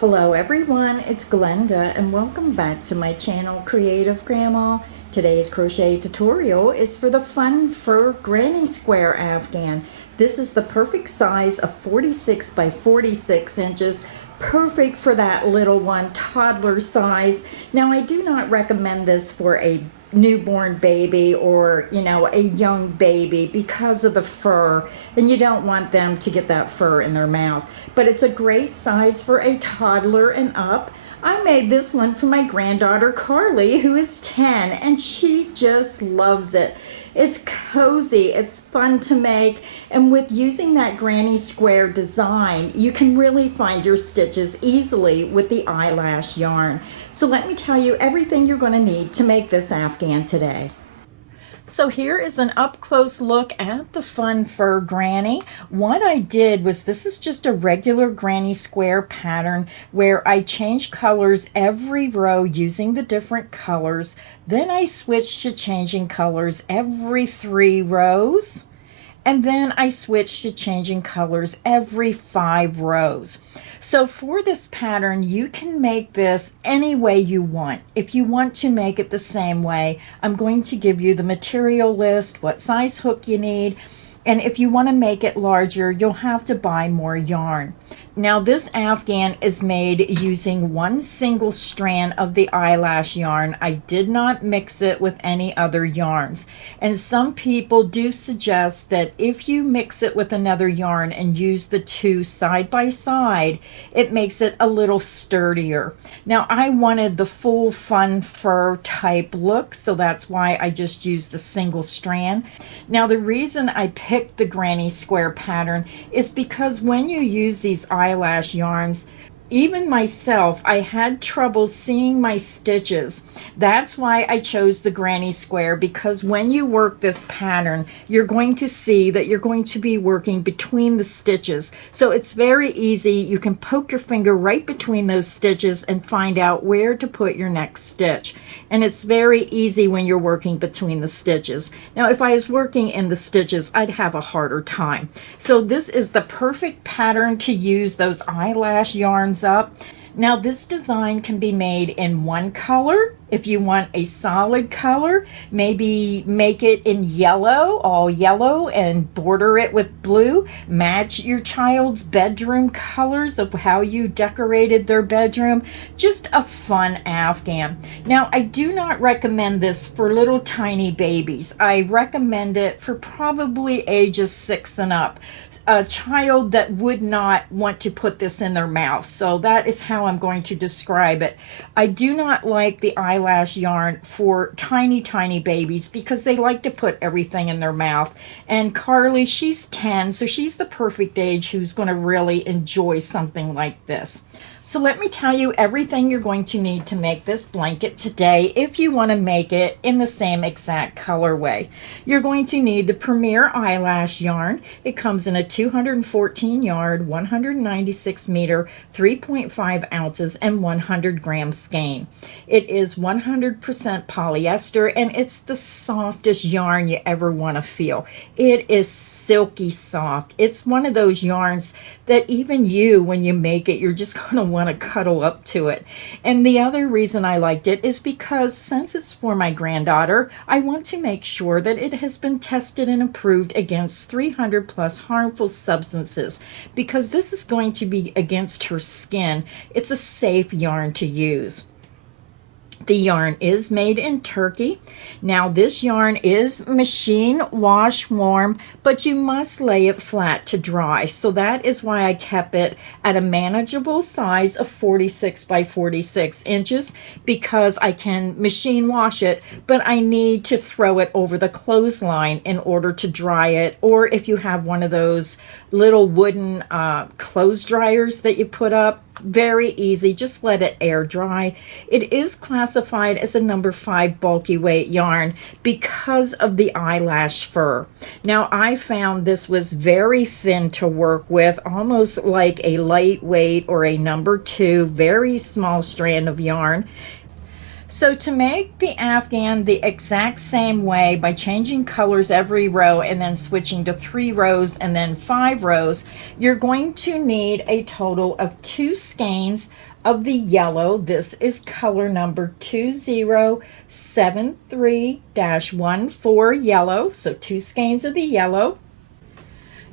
Hello everyone, it's Glenda and welcome back to my channel Creative Grandma. Today's crochet tutorial is for the fun fur granny square Afghan. This is the perfect size of 46 by 46 inches, perfect for that little one, toddler size. Now I do not recommend this for a newborn baby or a young baby because of the fur, and you don't want them to get that fur in their mouth, but it's a great size for a toddler and up. I made this one for my granddaughter Carly, who is 10, and she just loves it. It's cozy, it's fun to make, and with using that granny square design, you can really find your stitches easily with the eyelash yarn. So let me tell you everything you're going to need to make this Afghan today. So here is an up-close look at the fun fur granny. What I did was, this is just a regular granny square pattern where I change colors every row using the different colors. Then I switched to changing colors every 3 rows. And then I switched to changing colors every 5 rows. So for this pattern, you can make this any way you want. If you want to make it the same way, I'm going to give you the material list, what size hook you need, and if you want to make it larger, you'll have to buy more yarn. Now this Afghan is made using one single strand of the eyelash yarn. I did not mix it with any other yarns. And some people do suggest that if you mix it with another yarn and use the two side by side, it makes it a little sturdier. Now I wanted the full fun fur type look, so that's why I just used the single strand. Now the reason I picked the granny square pattern is because when you use these eyelash yarns, even myself, I had trouble seeing my stitches. That's why I chose the granny square, because when you work this pattern, you're going to see that you're going to be working between the stitches. So it's very easy. You can poke your finger right between those stitches and find out where to put your next stitch. And it's very easy when you're working between the stitches. Now, if I was working in the stitches, I'd have a harder time. So this is the perfect pattern to use those eyelash yarns up. Now this design can be made in one color. If you want a solid color, maybe make it in yellow, all yellow, and border it with blue. Match your child's bedroom colors of how you decorated their bedroom. Just a fun Afghan. Now I do not recommend this for little tiny babies. I recommend it for probably ages 6 and up. A child that would not want to put this in their mouth. So that is how I'm going to describe it. I do not like the eyelash yarn for tiny babies because they like to put everything in their mouth. And Carly, she's 10, so she's the perfect age who's going to really enjoy something like this. So let me tell you everything you're going to need to make this blanket today if you want to make it in the same exact colorway. You're going to need the Premier eyelash yarn. It comes in a 214 yard, 196 meter, 3.5 ounces, and 100 gram skein. It is 100% polyester, and it's the softest yarn you ever want to feel. It is silky soft. It's one of those yarns that even you, when you make it, you're just going to want to cuddle up to it. And the other reason I liked it is because since it's for my granddaughter, I want to make sure that it has been tested and approved against 300 plus harmful substances, because this is going to be against her skin. It's a safe yarn to use. The yarn is made in Turkey. Now this yarn is machine wash warm, but you must lay it flat to dry. So that is why I kept it at a manageable size of 46 by 46 inches, because I can machine wash it, but I need to throw it over the clothesline in order to dry it. Or if you have one of those little wooden clothes dryers that you put up, very easy, just let it air dry. It is classified as a number 5 bulky weight yarn because of the eyelash fur. Now I found this was very thin to work with, almost like a lightweight or a number 2, very small strand of yarn. So to make the Afghan the exact same way by changing colors every row and then switching to 3 rows and then 5 rows, you're going to need a total of 2 skeins of the yellow. This is color number 2073-14 yellow. So 2 skeins of the yellow.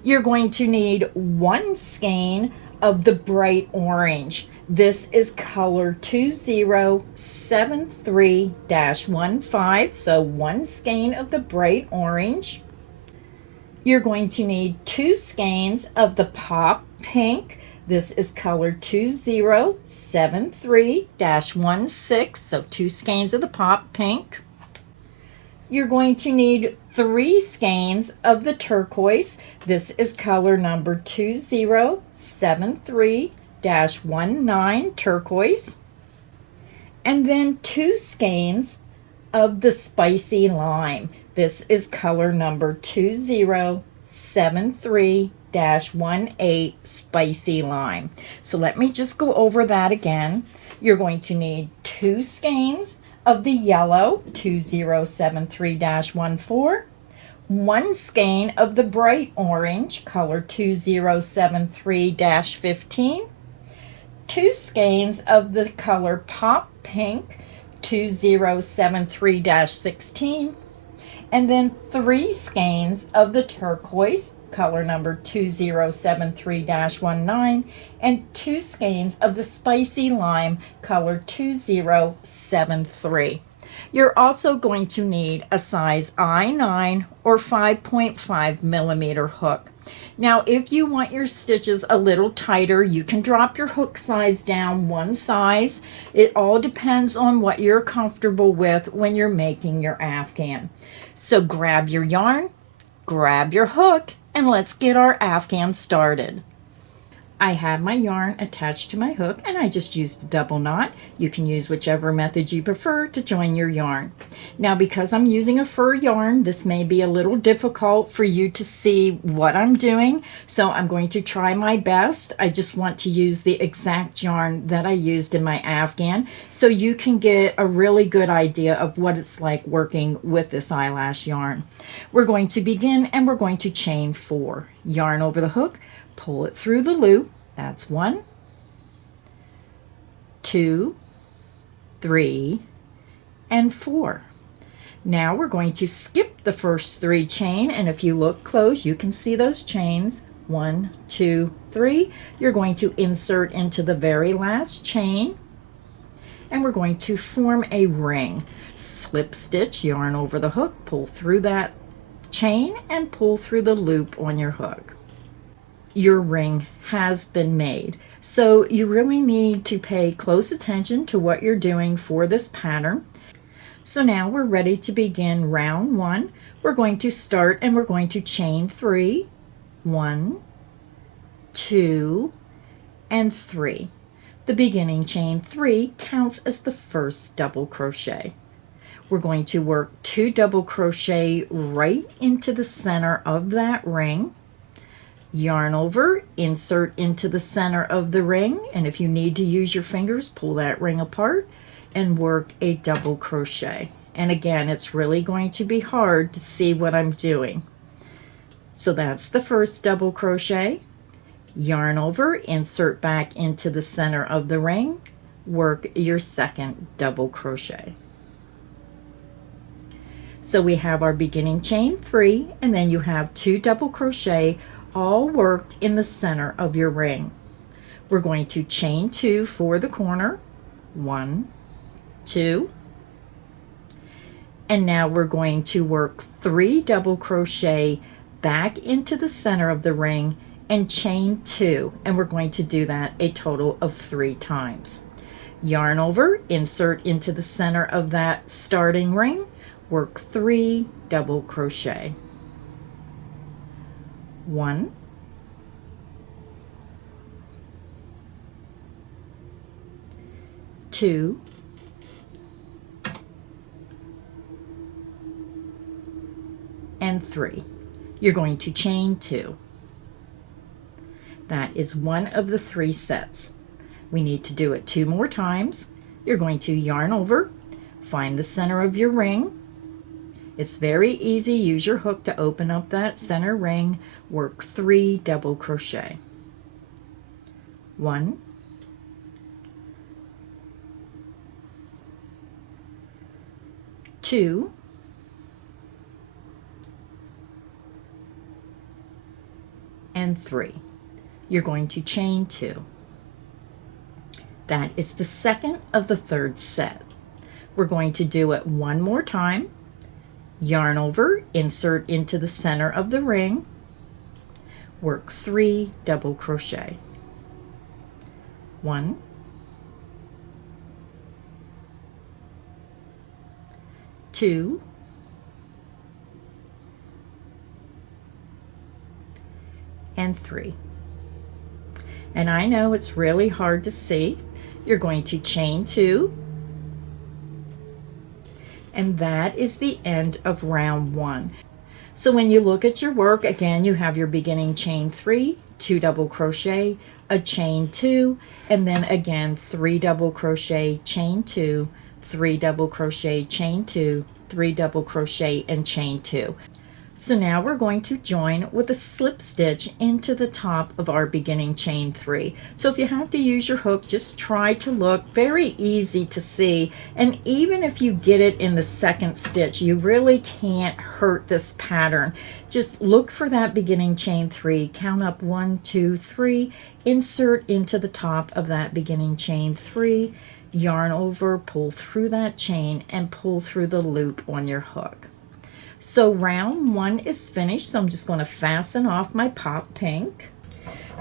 You're going to need 1 skein of the bright orange. This is color 2073-15, so 1 skein of the bright orange. You're going to need 2 skeins of the pop pink. This is color 2073-16, so 2 skeins of the pop pink. You're going to need 3 skeins of the turquoise. This is color number 2073-19 turquoise, and then 2 skeins of the spicy lime. This is color number 2073-18 spicy lime. So let me just go over that again. You're going to need 2 skeins of the yellow 2073-14, 1 skein of the bright orange color 2073-15, 2 skeins of the color pop pink 2073-16, and then 3 skeins of the turquoise color number 2073-19, and 2 skeins of the spicy lime color 2073. You're also going to need a size I9 or 5.5 millimeter hook. Now, if you want your stitches a little tighter, you can drop your hook size down 1 size. It all depends on what you're comfortable with when you're making your Afghan. So grab your yarn, grab your hook, and let's get our Afghan started. I have my yarn attached to my hook and I just used a double knot. You can use whichever method you prefer to join your yarn. Now, because I'm using a fur yarn, this may be a little difficult for you to see what I'm doing, so I'm going to try my best. I just want to use the exact yarn that I used in my Afghan so you can get a really good idea of what it's like working with this eyelash yarn. We're going to begin and we're going to chain 4. Yarn over the hook, pull it through the loop. That's 1, 2, 3, and 4. Now we're going to skip the first 3 chain, and if you look close, you can see those chains. 1, 2, 3. You're going to insert into the very last chain, and we're going to form a ring. Slip stitch, yarn over the hook, pull through that chain, and pull through the loop on your hook. Your ring has been made. So you really need to pay close attention to what you're doing for this pattern. So now we're ready to begin round 1. We're going to start and we're going to chain 3. 1, 2, and 3. The beginning chain 3 counts as the first double crochet. We're going to work 2 double crochet right into the center of that ring. Yarn over, insert into the center of the ring, and if you need to use your fingers, pull that ring apart and work a double crochet. And again, it's really going to be hard to see what I'm doing. So that's the first double crochet. Yarn over, insert back into the center of the ring, work your second double crochet. So we have our beginning chain 3, and then you have 2 double crochet all worked in the center of your ring. We're going to chain 2 for the corner. 1, 2. And now we're going to work 3 double crochet back into the center of the ring and chain 2. And we're going to do that a total of 3 times. Yarn over, insert into the center of that starting ring, work 3 double crochet. 1, 2, and 3. You're going to chain 2. That is one of the 3 sets. We need to do it 2 more times. You're going to yarn over, find the center of your ring. It's very easy. Use your hook to open up that center ring. Work 3 double crochet. 1, 2, and 3. You're going to chain 2. That is the second of the third set. We're going to do it one more time. Yarn over, insert into the center of the ring, work 3 double crochet. 1, 2, and 3. And I know it's really hard to see. You're going to chain 2, and that is the end of round 1. So when you look at your work, again, you have your beginning chain 3, 2 double crochet, a chain 2, and then again 3 double crochet, chain 2, 3 double crochet, chain 2, 3 double crochet, and chain 2. So now we're going to join with a slip stitch into the top of our beginning chain 3. So if you have to use your hook, just try to look. Very easy to see, and even if you get it in the second stitch, you really can't hurt this pattern. Just look for that beginning chain 3, count up 1, 2, 3, insert into the top of that beginning chain 3, yarn over, pull through that chain, and pull through the loop on your hook. So round 1 is finished, so I'm just going to fasten off my pop pink.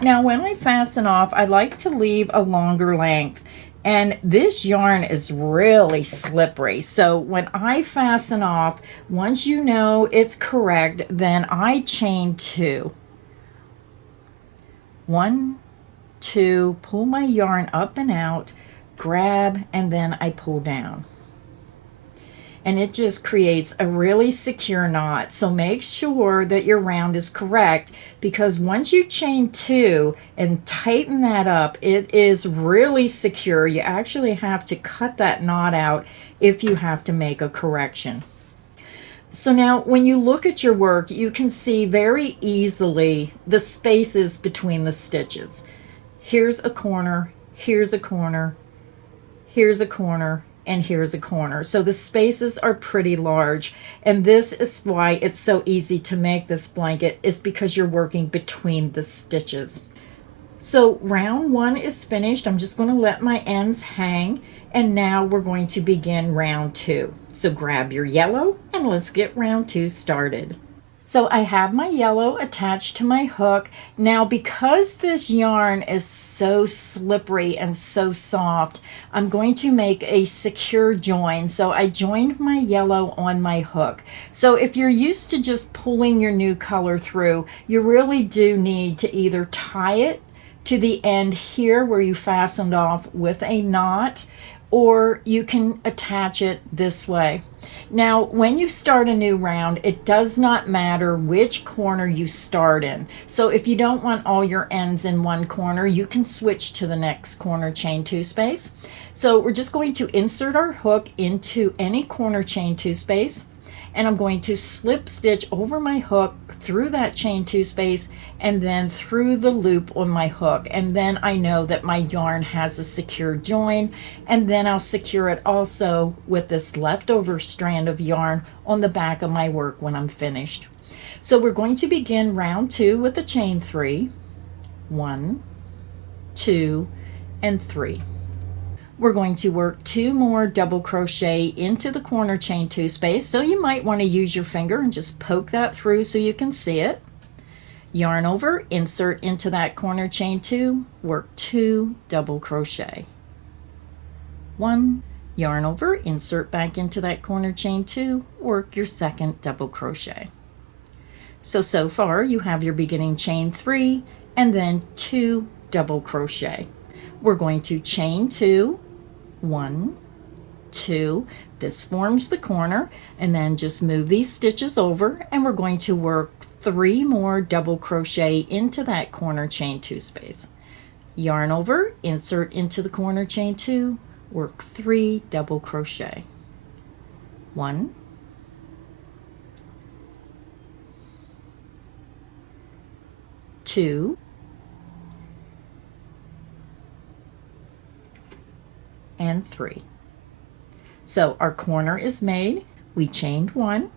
Now when I fasten off, I like to leave a longer length, and this yarn is really slippery. So when I fasten off, once you know it's correct, then I chain 2. 1, 2, pull my yarn up and out, grab, and then I pull down. And it just creates a really secure knot. So make sure that your round is correct, because once you chain 2 and tighten that up, it is really secure. You actually have to cut that knot out if you have to make a correction. So now when you look at your work, you can see very easily the spaces between the stitches. Here's a corner, here's a corner, here's a corner, and here's a corner. So the spaces are pretty large, and this is why it's so easy to make this blanket, is because you're working between the stitches. So round 1 is finished. I'm just going to let my ends hang, and now we're going to begin round 2. So grab your yellow and let's get round 2 started. So I have my yellow attached to my hook. Now because this yarn is so slippery and so soft, I'm going to make a secure join. So I joined my yellow on my hook. So if you're used to just pulling your new color through, you really do need to either tie it to the end here where you fastened off with a knot, or you can attach it this way. Now, when you start a new round, it does not matter which corner you start in. So if you don't want all your ends in one corner, you can switch to the next corner chain 2 space. So we're just going to insert our hook into any corner chain 2 space, and I'm going to slip stitch over my hook through that chain 2 space and then through the loop on my hook, and then I know that my yarn has a secure join, and then I'll secure it also with this leftover strand of yarn on the back of my work when I'm finished. So we're going to begin round 2 with the chain 3, 1, 2, and 3. We're going to work 2 more double crochet into the corner chain 2 space, so you might want to use your finger and just poke that through so you can see it. Yarn over, insert into that corner chain 2, work 2 double crochet. 1, yarn over, insert back into that corner chain 2, work your second double crochet. So far you have your beginning chain 3 and then 2 double crochet. We're going to chain 2, 1, 2, this forms the corner, and then just move these stitches over, and we're going to work 3 more double crochet into that corner chain 2 space. Yarn over, insert into the corner chain 2, work 3 double crochet. 1, 2, and 3. So our corner is made, we chained 1,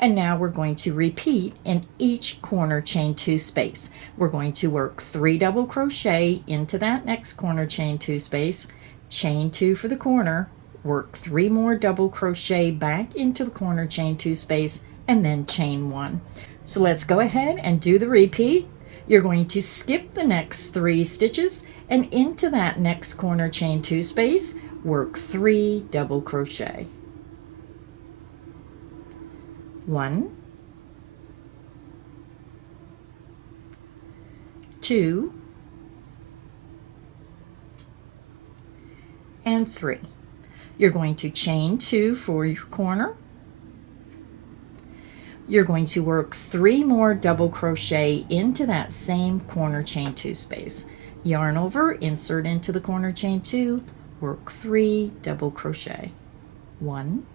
and now we're going to repeat in each corner chain 2 space. We're going to work 3 double crochet into that next corner chain 2 space, chain 2 for the corner, work 3 more double crochet back into the corner chain 2 space, and then chain 1. So let's go ahead and do the repeat. You're going to skip the next 3 stitches, and into that next corner chain 2 space, work 3 double crochet. 1, 2, and 3. You're going to chain 2 for your corner. You're going to work 3 more double crochet into that same corner chain 2 space. Yarn over, insert into the corner chain 2, work 3 double crochet. 1,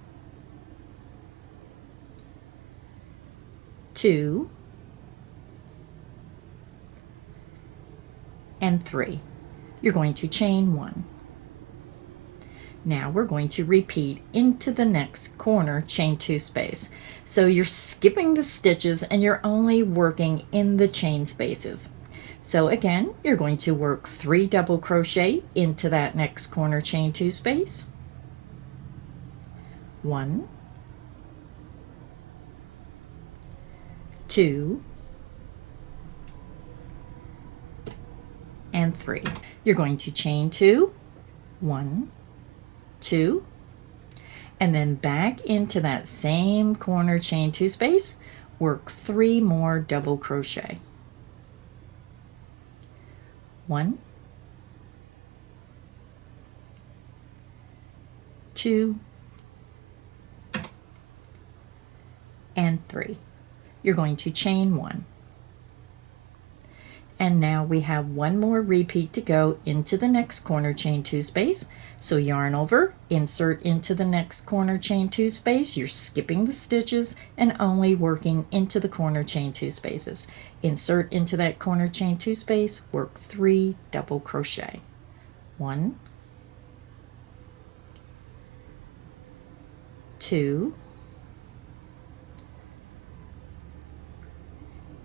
2, and 3. You're going to chain 1. Now we're going to repeat into the next corner chain 2 space. So you're skipping the stitches and you're only working in the chain spaces. So again, you're going to work 3 double crochet into that next corner chain 2 space. 1, 2, and 3. You're going to chain 2, 1, 2, and then back into that same corner chain 2 space, work 3 more double crochet. 1, 2, and 3. You're going to chain 1. And now we have 1 more repeat to go into the next corner chain 2 space. So yarn over, insert into the next corner chain 2 space. You're skipping the stitches and only working into the corner chain 2 spaces. Insert into that corner chain 2 space, work 3 double crochet. 1, 2,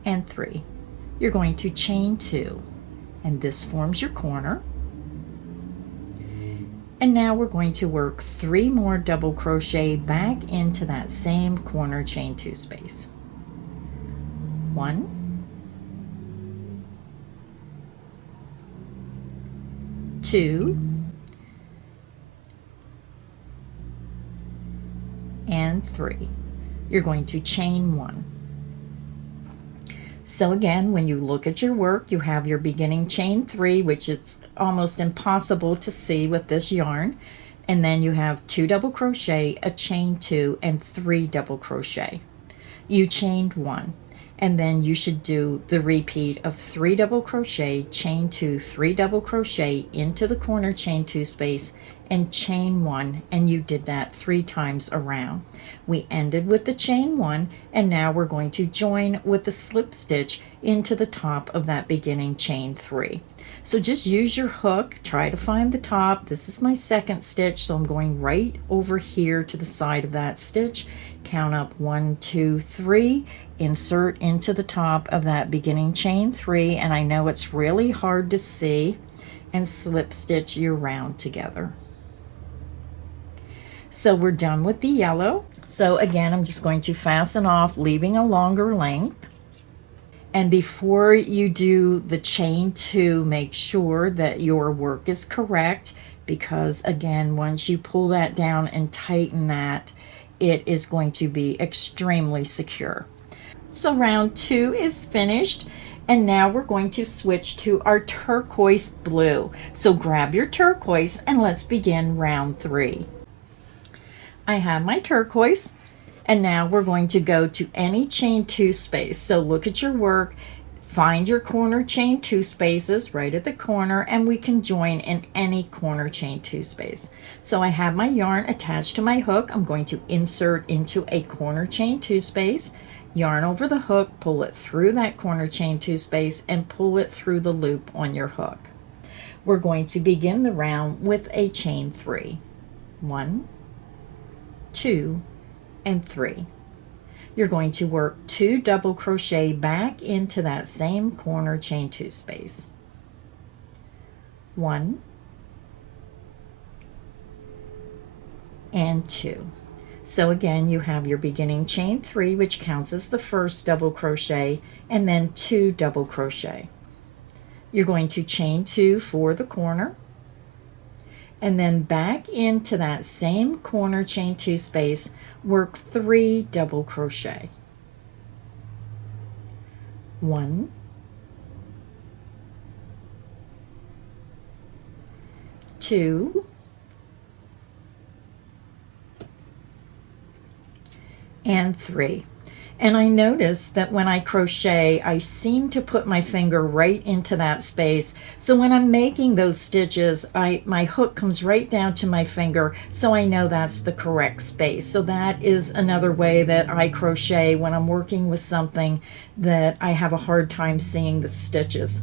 and 3. You're going to chain 2, and this forms your corner. And now we're going to work 3 more double crochet back into that same corner chain 2 space. 1, 2, and 3. You're going to chain 1. So again, when you look at your work, you have your beginning chain 3, which is almost impossible to see with this yarn. And then you have 2 double crochet, a chain 2, and 3 double crochet. You chained 1, and then you should do the repeat of 3 double crochet, chain 2, 3 double crochet into the corner chain 2 space, and chain 1, and you did that 3 times around. We ended with the chain 1, and now we're going to join with the slip stitch into the top of that beginning chain 3. So just use your hook, try to find the top. This is my second stitch, so I'm going right over here to the side of that stitch. Count up 1, 2, 3, insert into the top of that beginning chain 3, and I know it's really hard to see, and slip stitch your round together. So we're done with the yellow. So again, I'm just going to fasten off, leaving a longer length. And before you do the chain 2, make sure that your work is correct, because again, once you pull that down and tighten that, it is going to be extremely secure. So round 2 is finished, and now we're going to switch to our turquoise blue. So grab your turquoise and let's begin round 3. I have my turquoise, and now we're going to go to any chain 2 space. So look at your work, Find your corner chain 2 spaces right at the corner, and we can join in any corner chain 2 space. So I have my yarn attached to my hook. I'm going to insert into a corner chain 2 space, yarn over the hook, pull it through that corner chain 2 space, and pull it through the loop on your hook. We're going to begin the round with a chain 3. 1, 2, and 3. You're going to work 2 double crochet back into that same corner chain 2 space. 1 and 2. So again, you have your beginning chain 3, which counts as the first double crochet, and then 2 double crochet. You're going to chain 2 for the corner, and then back into that same corner chain 2 space, work 3 double crochet. 1, 2, and 3. And I notice that when I crochet, I seem to put my finger right into that space. So when I'm making those stitches, my hook comes right down to my finger, so I know that's the correct space. So that is another way that I crochet when I'm working with something that I have a hard time seeing the stitches.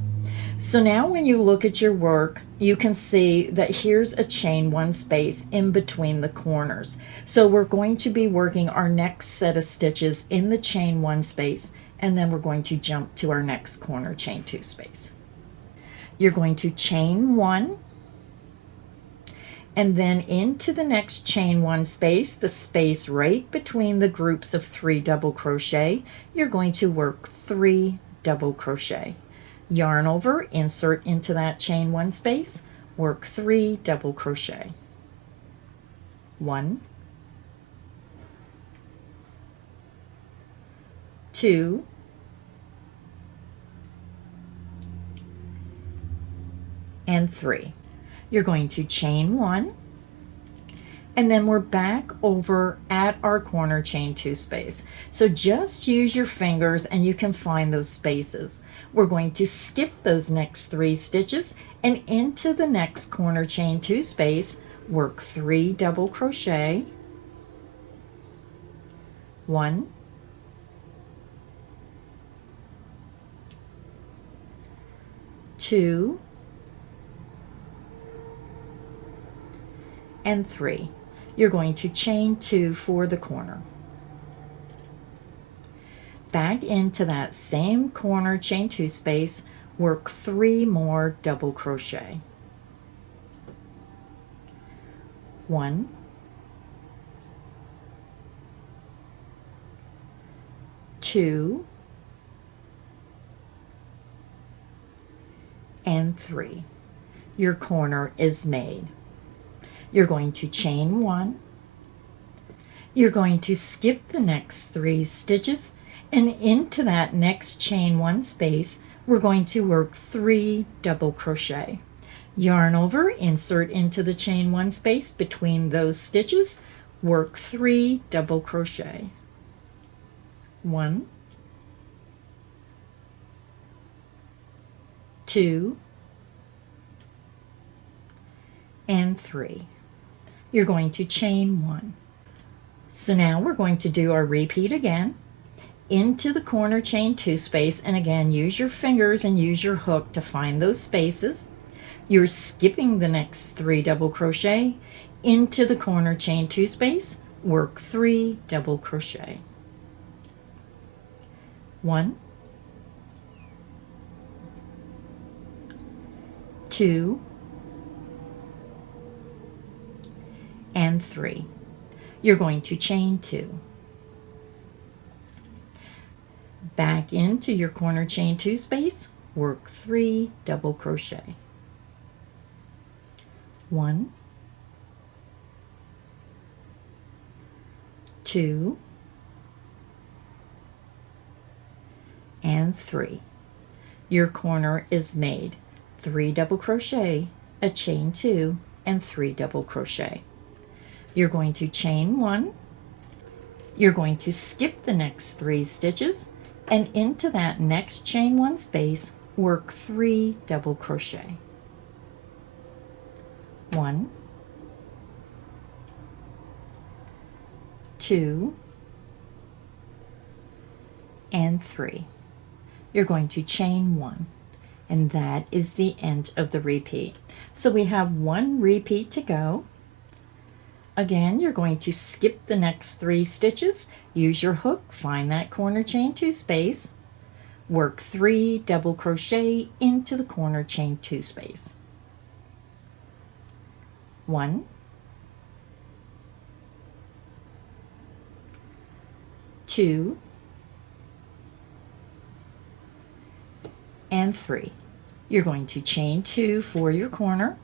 So now when you look at your work, you can see that here's a chain 1 space in between the corners. So we're going to be working our next set of stitches in the chain 1 space, and then we're going to jump to our next corner chain 2 space. You're going to chain 1, and then into the next chain 1 space, the space right between the groups of 3 double crochet, you're going to work 3 double crochet. Yarn over, insert into that chain 1 space, work 3 double crochet. 1, 2, and 3. You're going to chain 1, and then we're back over at our corner chain 2 space. So just use your fingers and you can find those spaces. We're going to skip those next 3 stitches and into the next corner chain 2 space, work 3 double crochet. 1, 2, and 3. You're going to chain 2 for the corner. Back into that same corner chain 2 space, work 3 more double crochet. 1, 2, and 3. Your corner is made. You're going to chain 1. You're going to skip the next 3 stitches, and into that next chain 1 space, we're going to work 3 double crochet. Yarn over, insert into the chain 1 space between those stitches, work 3 double crochet. 1, 2, and 3. You're going to chain 1. So now we're going to do our repeat again. Into the corner chain 2 space, and again use your fingers and use your hook to find those spaces. You're skipping the next 3 double crochet, into the corner chain 2 space, work 3 double crochet. 1, 2, and 3. You're going to chain 2. Back into your corner chain 2 space, work 3 double crochet. 1, 2, and 3. Your corner is made. 3 double crochet, a chain 2, and 3 double crochet. You're going to chain 1. You're going to skip the next 3 stitches, and into that next chain 1 space, work 3 double crochet. 1, 2, and 3. You're going to chain 1, and that is the end of the repeat. So we have 1 repeat to go. Again, you're going to skip the next 3 stitches, use your hook, find that corner chain 2 space, work 3 double crochet into the corner chain 2 space. 1, 2, and 3. You're going to chain 2 for your corner,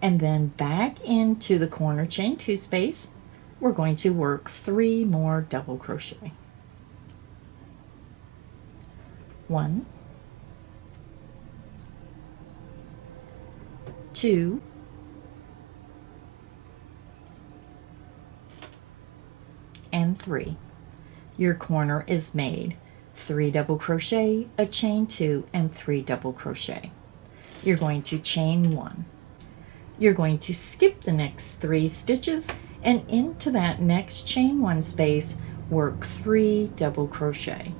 and then back into the corner chain 2 space. We're going to work 3 more double crochet. 1, 2, and 3. Your corner is made. 3 double crochet, a chain 2, and 3 double crochet. You're going to chain 1. You're going to skip the next 3 stitches, and into that next chain 1 space, work 3 double crochet.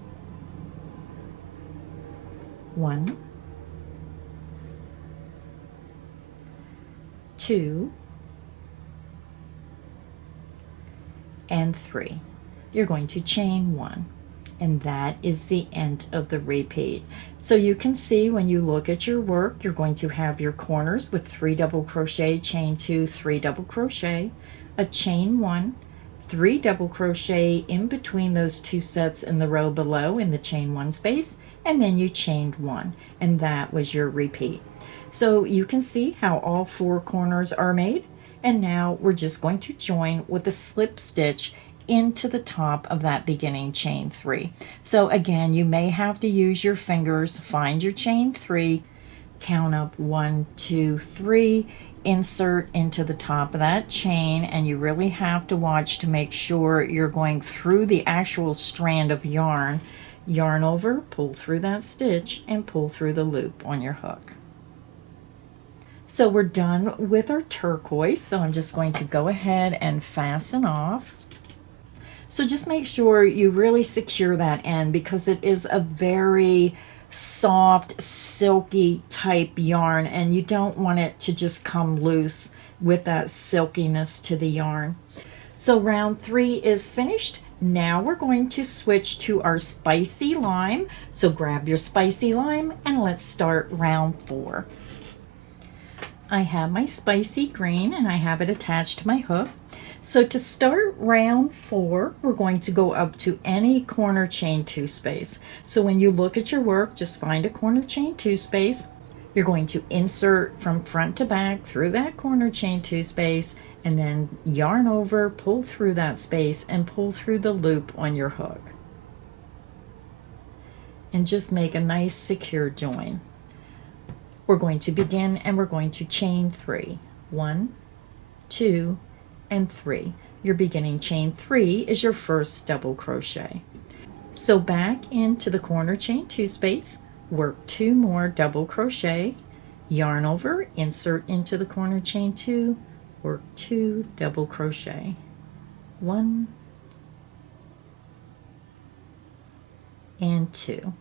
1, 2, and 3. You're going to chain 1, and that is the end of the repeat. So you can see when you look at your work, you're going to have your corners with 3 double crochet, chain 2, 3 double crochet, a chain 1, 3 double crochet in between those 2 sets in the row below in the chain 1 space, and then you chained 1, and that was your repeat. So you can see how all 4 corners are made, and now we're just going to join with a slip stitch into the top of that beginning chain 3. So again, you may have to use your fingers, find your chain 3, count up 1, 2, 3, insert into the top of that chain, and you really have to watch to make sure you're going through the actual strand of yarn. Yarn over, pull through that stitch, and pull through the loop on your hook. So we're done with our turquoise, so I'm just going to go ahead and fasten off. So just make sure you really secure that end, because it is a very soft, silky type yarn, and you don't want it to just come loose with that silkiness to the yarn. So round 3 is finished. Now we're going to switch to our spicy lime. So grab your spicy lime and let's start round 4. I have my spicy green and I have it attached to my hook. So to start round 4, we're going to go up to any corner chain 2 space. So when you look at your work, just find a corner chain 2 space. You're going to insert from front to back through that corner chain 2 space, and then yarn over, pull through that space, and pull through the loop on your hook. And just make a nice secure join. We're going to begin and we're going to chain 3. 1, 2, and 3. Your beginning chain 3 is your first double crochet. So back into the corner chain 2 space, work 2 more double crochet, yarn over, insert into the corner chain 2, work 2 double crochet. 1 and 2.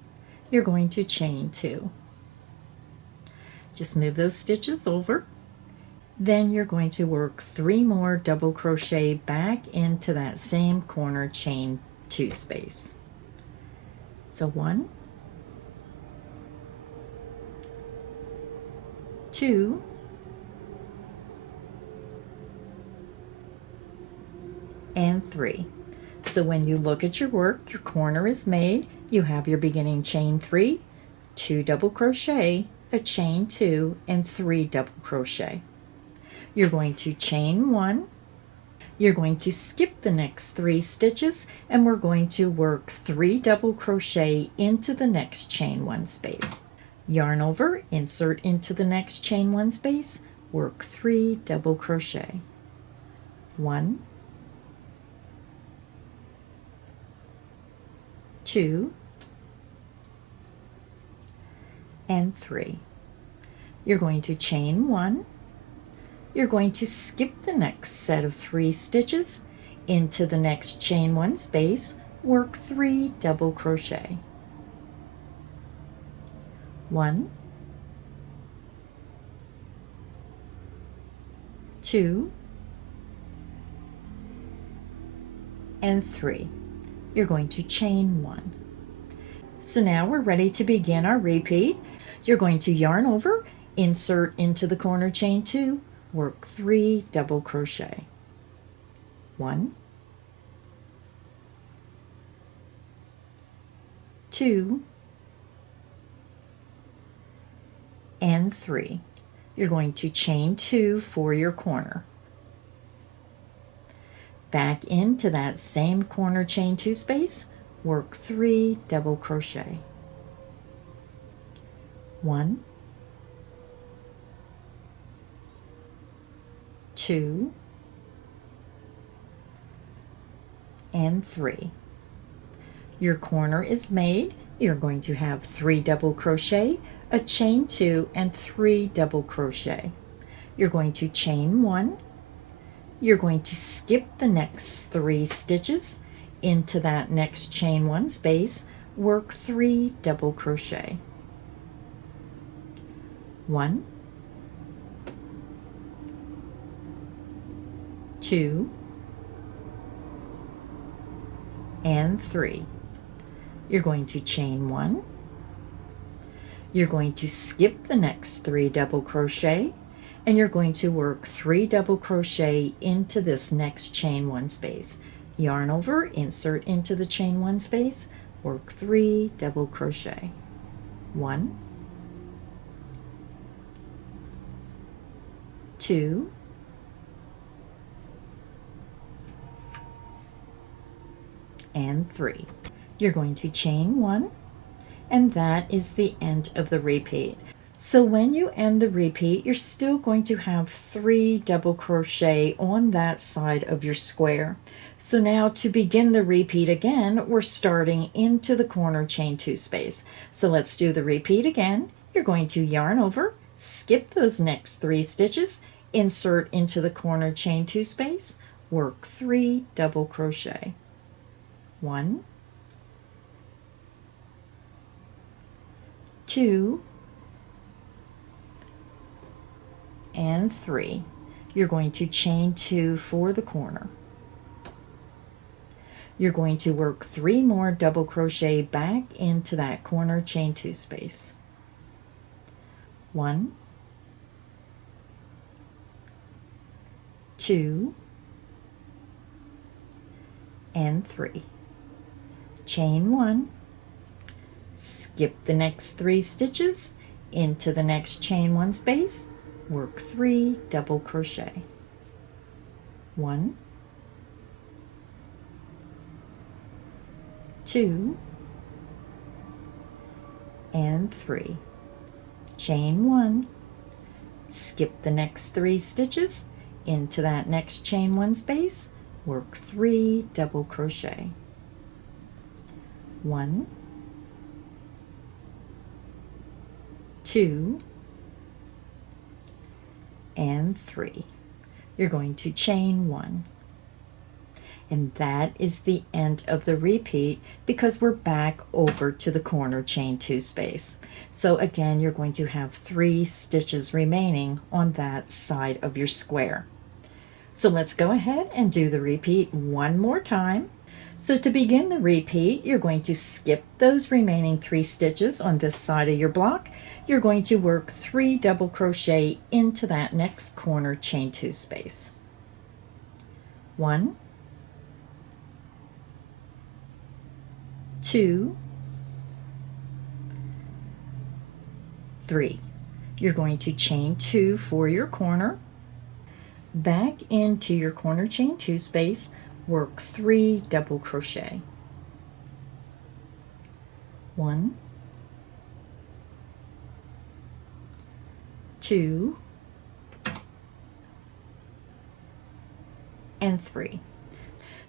You're going to chain 2. Just move those stitches over. Then you're going to work 3 more double crochet back into that same corner chain 2 space. So 1, 2, and 3. So when you look at your work, your corner is made. You have your beginning chain 3, 2 double crochet, a chain 2, and 3 double crochet. You're going to chain 1. You're going to skip the next 3 stitches, and we're going to work 3 double crochet into the next chain 1 space. Yarn over, insert into the next chain 1 space, work 3 double crochet. 1, 2, and 3. You're going to chain 1. You're going to skip the next set of 3 stitches into the next chain 1 space, work 3 double crochet. 1, 2, and 3. You're going to chain 1. So now we're ready to begin our repeat. You're going to yarn over, insert into the corner chain 2, work 3 double crochet. 1, 2, and 3. You're going to chain 2 for your corner. Back into that same corner chain 2 space, work 3 double crochet. 1, 2, and 3. Your corner is made. You're going to have 3 double crochet, a chain 2, and 3 double crochet. You're going to chain 1. You're going to skip the next 3 stitches into that next chain 1 space, work 3 double crochet. 1, 2, and 3. You're going to chain 1. You're going to skip the next 3 double crochet, and you're going to work 3 double crochet into this next chain 1 space. Yarn over, insert into the chain 1 space, work 3 double crochet. 1, 2, and 3. You're going to chain 1, and that is the end of the repeat. So when you end the repeat, you're still going to have 3 double crochet on that side of your square. So now to begin the repeat again, we're starting into the corner chain 2 space. So let's do the repeat again. You're going to yarn over, skip those next 3 stitches, insert into the corner chain 2 space, work 3 double crochet. 1, 2, and 3. You're going to chain 2 for the corner. You're going to work 3 more double crochet back into that corner chain 2 space. 1, 2, and 3. Chain 1, skip the next 3 stitches into the next chain 1 space, work 3 double crochet. 1, 2, and 3. Chain 1, skip the next 3 stitches into that next chain 1 space, work 3 double crochet. 1, 2, and 3. You're going to chain 1. And that is the end of the repeat because we're back over to the corner chain 2 space. So again, you're going to have 3 stitches remaining on that side of your square. So let's go ahead and do the repeat one more time. So to begin the repeat, you're going to skip those remaining 3 stitches on this side of your block. You're going to work 3 double crochet into that next corner chain 2 space. 1, 2, 3. You're going to chain 2 for your corner. Back into your corner chain 2 space, work 3 double crochet. 1, 2, and 3.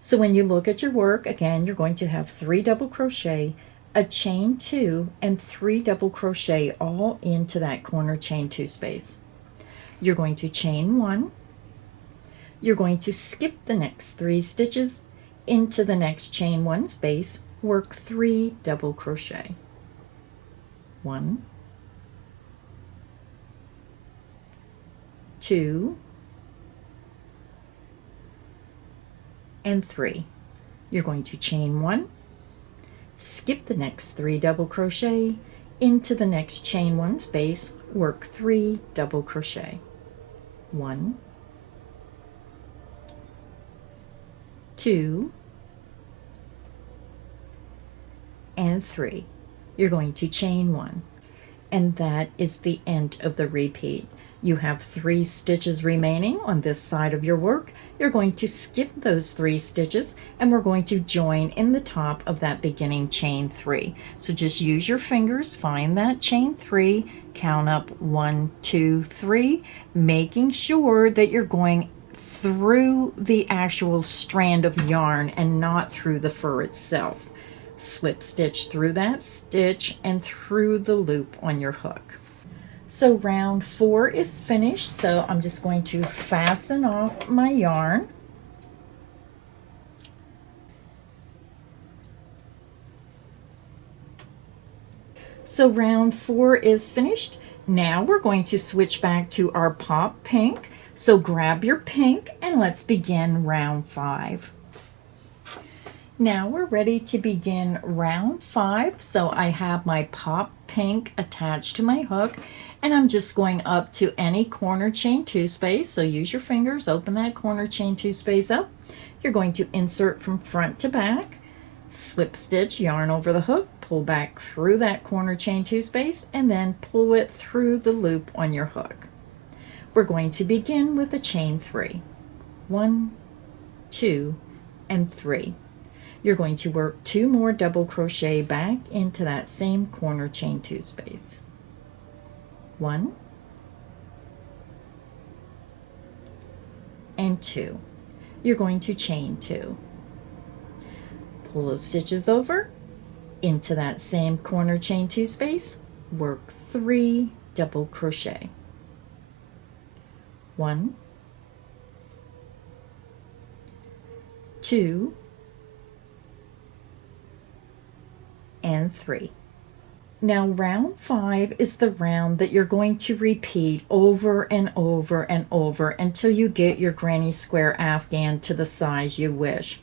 So when you look at your work, again, you're going to have 3 double crochet, a chain 2, and 3 double crochet all into that corner chain 2 space. You're going to chain 1. You're going to skip the next 3 stitches into the next chain 1 space, work 3 double crochet. 1, 2, and 3. You're going to chain 1, skip the next 3 double crochet into the next chain 1 space, work 3 double crochet. 1, 2, and 3. You're going to chain 1, and that is the end of the repeat. You have 3 stitches remaining on this side of your work. You're going to skip those 3 stitches, and we're going to join in the top of that beginning chain 3. So just use your fingers, find that chain 3, count up 1, 2, 3, making sure that you're going through the actual strand of yarn and not through the fur itself. Slip stitch through that stitch and through the loop on your hook. So round 4 is finished, so I'm just going to fasten off my yarn. So round 4 is finished. Now we're going to switch back to our pop pink. So grab your pink and let's begin round 5. Now we're ready to begin round 5. So I have my pop pink attached to my hook, and I'm just going up to any corner chain 2 space. So use your fingers, open that corner chain 2 space up. You're going to insert from front to back, slip stitch, yarn over the hook, pull back through that corner chain 2 space, and then pull it through the loop on your hook. We're going to begin with a chain 3. 1, 2, and 3. You're going to work 2 more double crochet back into that same corner chain 2 space. 1 and 2. You're going to chain 2. Pull those stitches over into that same corner chain 2 space, work 3 double crochet. 1, 2, and 3. Now round 5 is the round that you're going to repeat over and over and over until you get your granny square Afghan to the size you wish.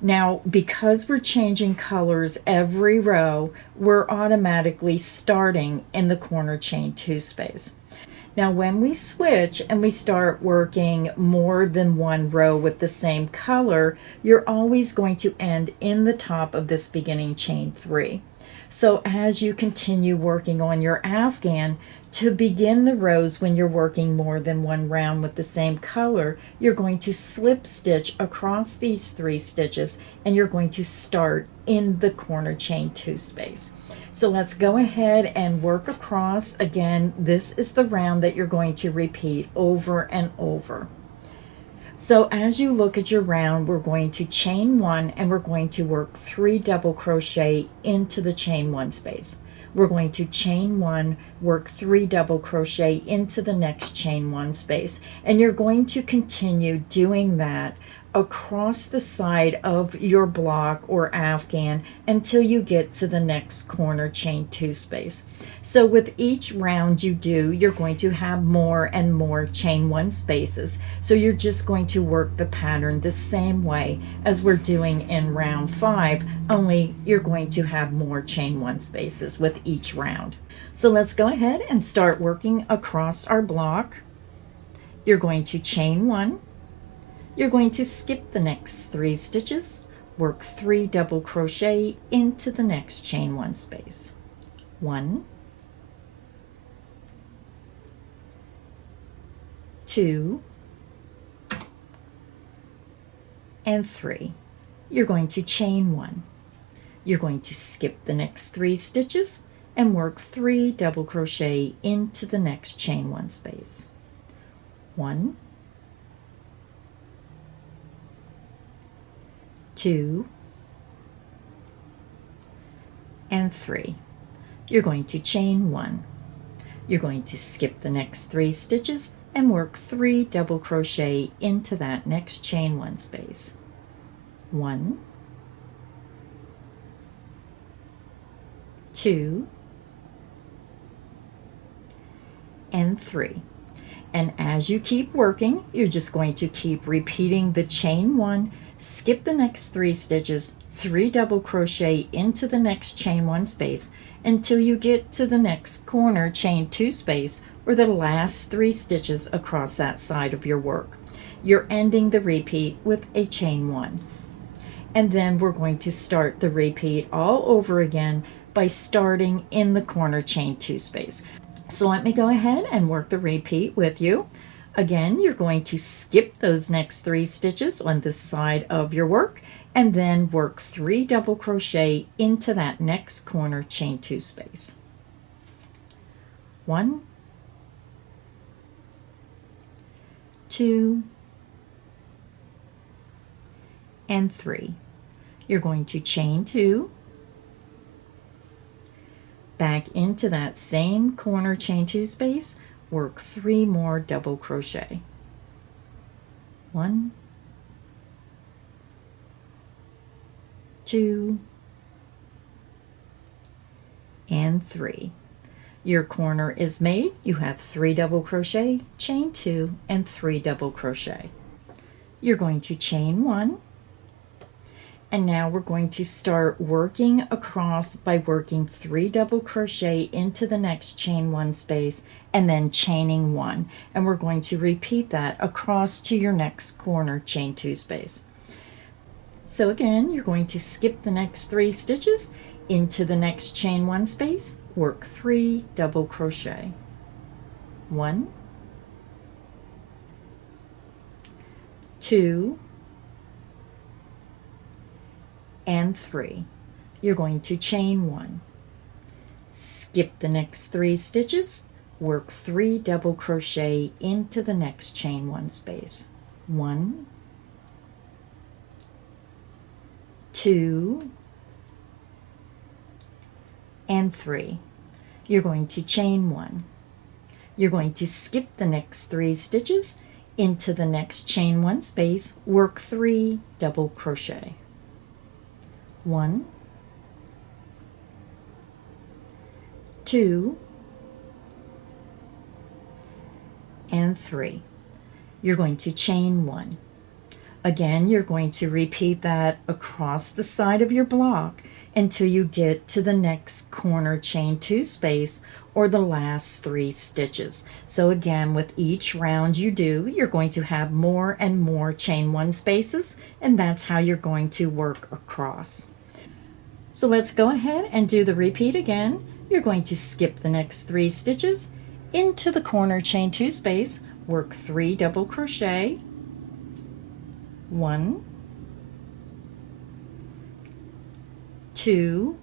Now, because we're changing colors every row, we're automatically starting in the corner chain 2 space. Now, when we switch and we start working more than one row with the same color, you're always going to end in the top of this beginning chain 3. So as you continue working on your Afghan, to begin the rows when you're working more than one round with the same color, you're going to slip stitch across these 3 stitches, and you're going to start in the corner chain 2 space. So let's go ahead and work across. Again, this is the round that you're going to repeat over and over. So as you look at your round, we're going to chain 1 and we're going to work 3 double crochet into the chain 1 space. We're going to chain 1, work 3 double crochet into the next chain 1 space, and you're going to continue doing that across the side of your block or Afghan until you get to the next corner chain 2 space. So with each round you do, you're going to have more and more chain 1 spaces. So you're just going to work the pattern the same way as we're doing in round 5, only you're going to have more chain 1 spaces with each round. So let's go ahead and start working across our block. You're going to chain 1. You're going to skip the next 3 stitches, work 3 double crochet into the next chain 1 space. 1, 2, and 3. You're going to chain 1. You're going to skip the next 3 stitches and work 3 double crochet into the next chain 1 space. 1, 2, and 3. You're going to chain 1. You're going to skip the next 3 stitches and work 3 double crochet into that next chain 1 space. 1, 2, and 3. And as you keep working, you're just going to keep repeating the chain 1, skip the next 3 stitches, 3 double crochet into the next chain 1 space until you get to the next corner chain 2 space, or the last 3 stitches across that side of your work. You're ending the repeat with a chain 1. And then we're going to start the repeat all over again by starting in the corner chain 2 space. So let me go ahead and work the repeat with you. Again, you're going to skip those next 3 stitches on this side of your work and then work 3 double crochet into that next corner chain 2 space. 1, 2, and 3. You're going to chain 2, back into that same corner chain 2 space, work 3 more double crochet. 1, 2, and 3. Your corner is made. You have 3 double crochet, chain 2, and 3 double crochet. You're going to chain 1, and now we're going to start working across by working 3 double crochet into the next chain 1 space and then chaining 1, and we're going to repeat that across to your next corner chain 2 space. So again, you're going to skip the next 3 stitches into the next chain 1 space, work 3 double crochet. 1, 2, and 3. You're going to chain 1. Skip the next 3 stitches, work 3 double crochet into the next chain 1 space. 1, 2, and 3. You're going to chain 1. You're going to skip the next 3 stitches into the next chain 1 space, work 3 double crochet. 1, 2, and 3. You're going to chain 1. Again, you're going to repeat that across the side of your block until you get to the next corner chain 2 space or the last 3 stitches. So again, with each round you do, you're going to have more and more chain 1 spaces, and that's how you're going to work across. So let's go ahead and do the repeat again. You're going to skip the next 3 stitches into the corner chain 2 space, work 3 double crochet. 1, 2,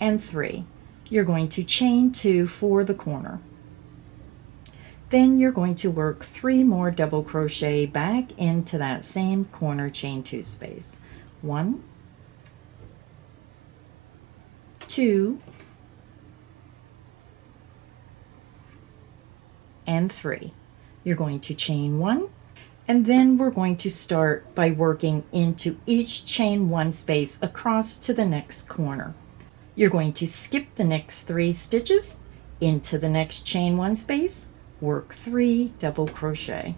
and 3. You're going to chain 2 for the corner. Then you're going to work 3 more double crochet back into that same corner chain 2 space. 1, 2, and 3. You're going to chain 1, and then we're going to start by working into each chain 1 space across to the next corner. You're going to skip the next 3 stitches into the next chain 1 space, work 3 double crochet.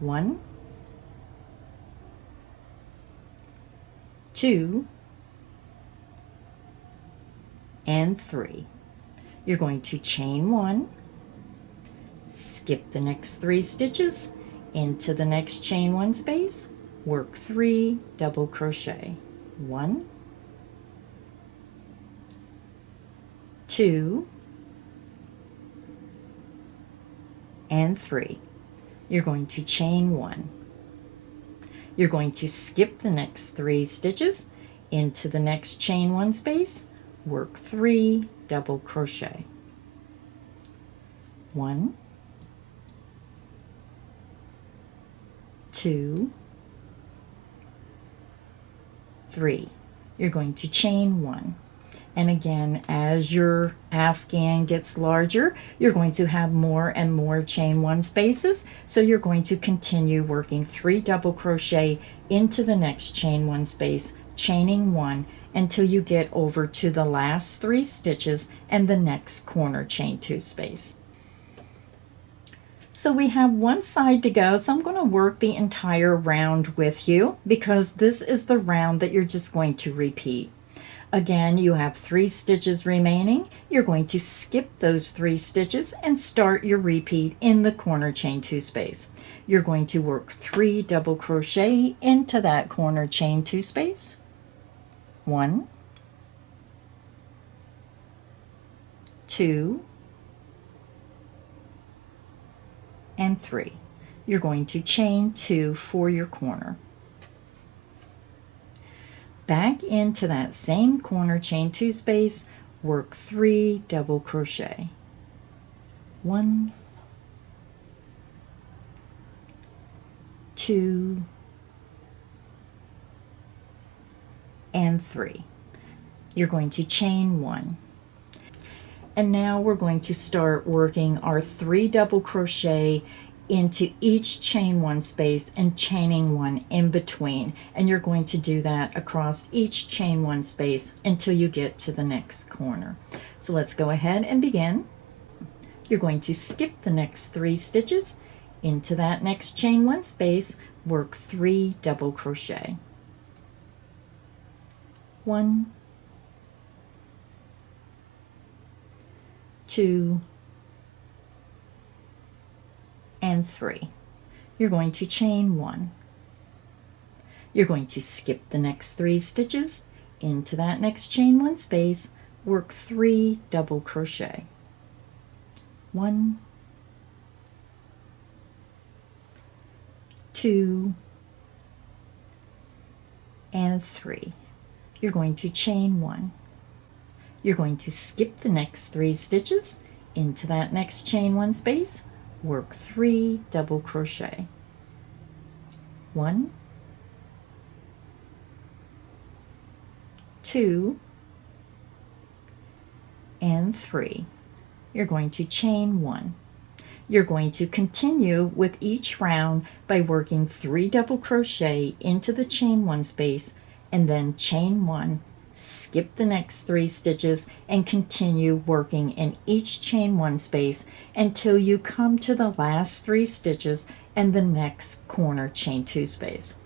1, 2, and 3. You're going to chain 1, skip the next 3 stitches into the next chain 1 space, work 3 double crochet. 1, 2, and 3. You're going to chain 1. You're going to skip the next 3 stitches into the next chain 1 space, work 3 double crochet. 1, 2, 3. You're going to chain 1. And again, as your Afghan gets larger, you're going to have more and more chain 1 spaces. So you're going to continue working 3 double crochet into the next chain 1 space, chaining 1 until you get over to the last 3 stitches and the next corner chain 2 space. So we have one side to go, so I'm going to work the entire round with you because this is the round that you're just going to repeat. Again, you have 3 stitches remaining. You're going to skip those 3 stitches and start your repeat in the corner chain 2 space. You're going to work 3 double crochet into that corner chain 2 space. 1, 2, and 3. You're going to chain 2 for your corner. Back into that same corner chain 2 space, work 3 double crochet. 1, 2, and 3. You're going to chain 1. And now we're going to start working our 3 double crochet into each chain 1 space and chaining 1 in between. And you're going to do that across each chain 1 space until you get to the next corner. So let's go ahead and begin. You're going to skip the next 3 stitches into that next chain 1 space, work 3 double crochet. 1, 2, and 3. You're going to chain 1. You're going to skip the next 3 stitches into that next chain 1 space, work 3 double crochet. 1, 2, and 3. You're going to chain 1. You're going to skip the next 3 stitches into that next chain 1 space, work 3 double crochet. 1, 2, and 3. You're going to chain 1. You're going to continue with each round by working 3 double crochet into the chain 1 space and then chain 1, skip the next 3 stitches and continue working in each chain 1 space until you come to the last 3 stitches and the next corner chain 2 space.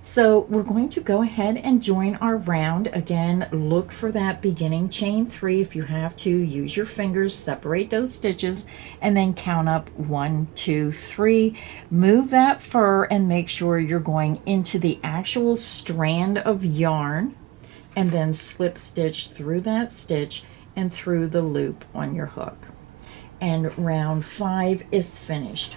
So we're going to go ahead and join our round. Again, look for that beginning chain 3. If you have to, use your fingers, separate those stitches, and then count up 1, 2, 3. Move that fur and make sure you're going into the actual strand of yarn, and then slip stitch through that stitch and through the loop on your hook. And round 5 is finished.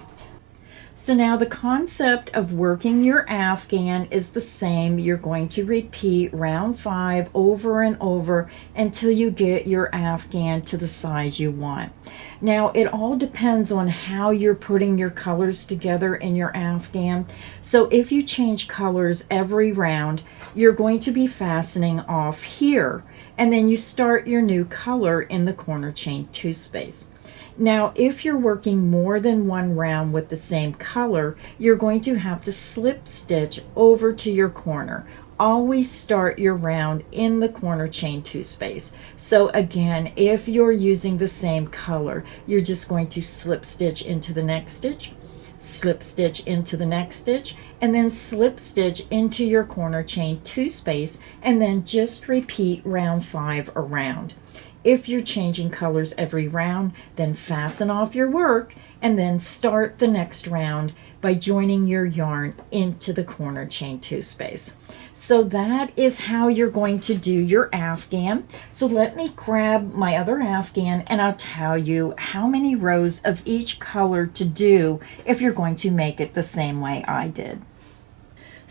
So now the concept of working your Afghan is the same. You're going to repeat round 5 over and over until you get your Afghan to the size you want. Now it all depends on how you're putting your colors together in your Afghan. So if you change colors every round, you're going to be fastening off here, and then you start your new color in the corner chain 2 space. Now, if you're working more than one round with the same color, you're going to have to slip stitch over to your corner. Always start your round in the corner chain 2 space. So again, if you're using the same color, you're just going to slip stitch into the next stitch, slip stitch into the next stitch, and then slip stitch into your corner chain 2 space, and then just repeat round 5 around. If you're changing colors every round, then fasten off your work and then start the next round by joining your yarn into the corner chain 2 space. So that is how you're going to do your Afghan. So let me grab my other Afghan and I'll tell you how many rows of each color to do if you're going to make it the same way I did.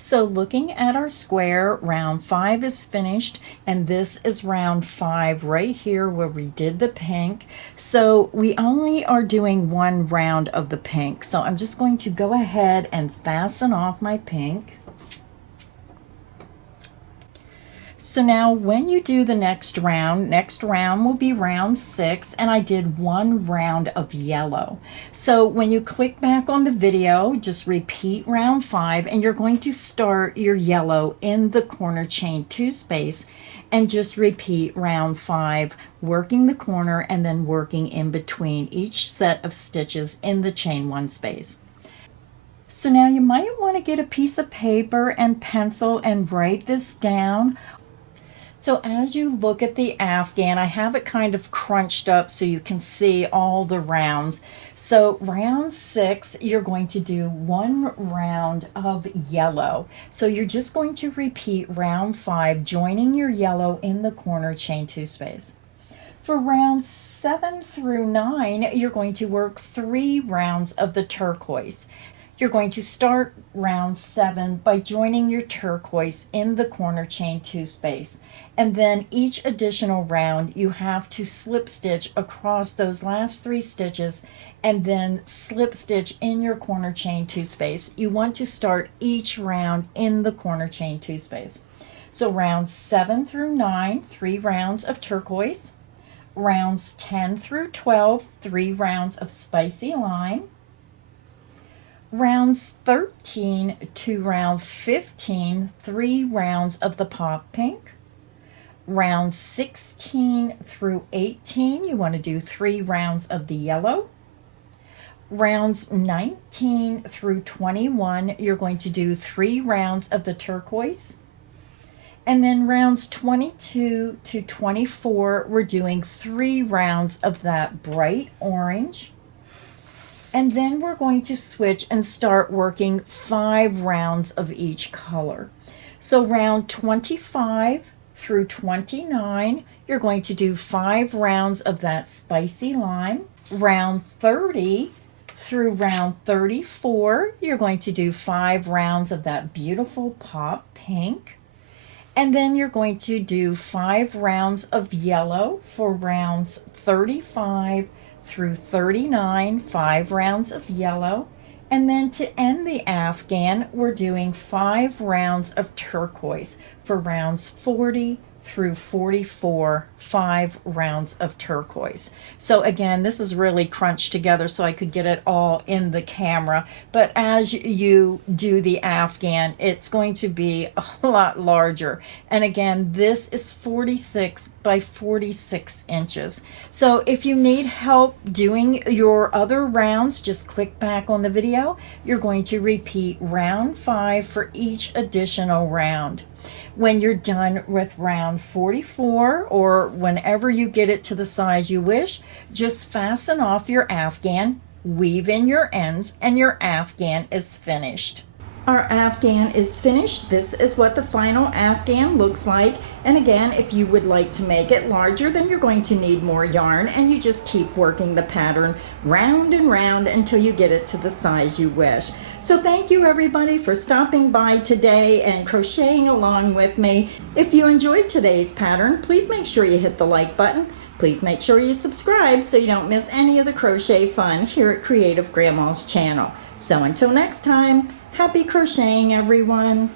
So looking at our square, round 5 is finished, and this is round 5 right here where we did the pink. So we only are doing one round of the pink. So I'm just going to go ahead and fasten off my pink. So now when you do the next round will be round 6, and I did one round of yellow. So when you click back on the video, just repeat round 5, and you're going to start your yellow in the corner chain 2 space, and just repeat round 5, working the corner and then working in between each set of stitches in the chain 1 space. So now you might want to get a piece of paper and pencil and write this down. So as you look at the Afghan, I have it kind of crunched up so you can see all the rounds. So round 6, you're going to do one round of yellow. So you're just going to repeat round 5, joining your yellow in the corner chain 2 space. For rounds 7 through 9, you're going to work 3 rounds of the turquoise. You're going to start round 7 by joining your turquoise in the corner chain 2 space. And then each additional round you have to slip stitch across those last 3 stitches and then slip stitch in your corner chain 2 space. You want to start each round in the corner chain 2 space. So rounds 7 through 9, 3 rounds of turquoise. Rounds 10 through 12, 3 rounds of spicy lime. Rounds 13 to round 15, 3 rounds of the pop pink. Rounds 16 through 18, you want to do 3 rounds of the yellow. Rounds 19 through 21, you're going to do 3 rounds of the turquoise. And then rounds 22 to 24, we're doing 3 rounds of that bright orange. And then we're going to switch and start working 5 rounds of each color. So round 25 through 29, you're going to do 5 rounds of that spicy lime. Round 30 through round 34, you're going to do 5 rounds of that beautiful pop pink. And then you're going to do 5 rounds of yellow for rounds 35 through 39, 5 rounds of yellow. And then to end the Afghan, we're doing 5 rounds of turquoise for rounds 40 through 44, 5 rounds of turquoise. So again, this is really crunched together so I could get it all in the camera. But as you do the Afghan, it's going to be a lot larger. And again, this is 46 by 46 inches. So if you need help doing your other rounds, just click back on the video. You're going to repeat round 5 for each additional round. When you're done with round 44, or whenever you get it to the size you wish, just fasten off your Afghan, weave in your ends, and your Afghan is finished. Our Afghan is finished. This is what the final Afghan looks like. And again, if you would like to make it larger, then you're going to need more yarn, and you just keep working the pattern round and round until you get it to the size you wish. So thank you everybody for stopping by today and crocheting along with me. If you enjoyed today's pattern, please make sure you hit the like button. Please make sure you subscribe so you don't miss any of the crochet fun here at Creative Grandma's channel. So until next time, happy crocheting everyone.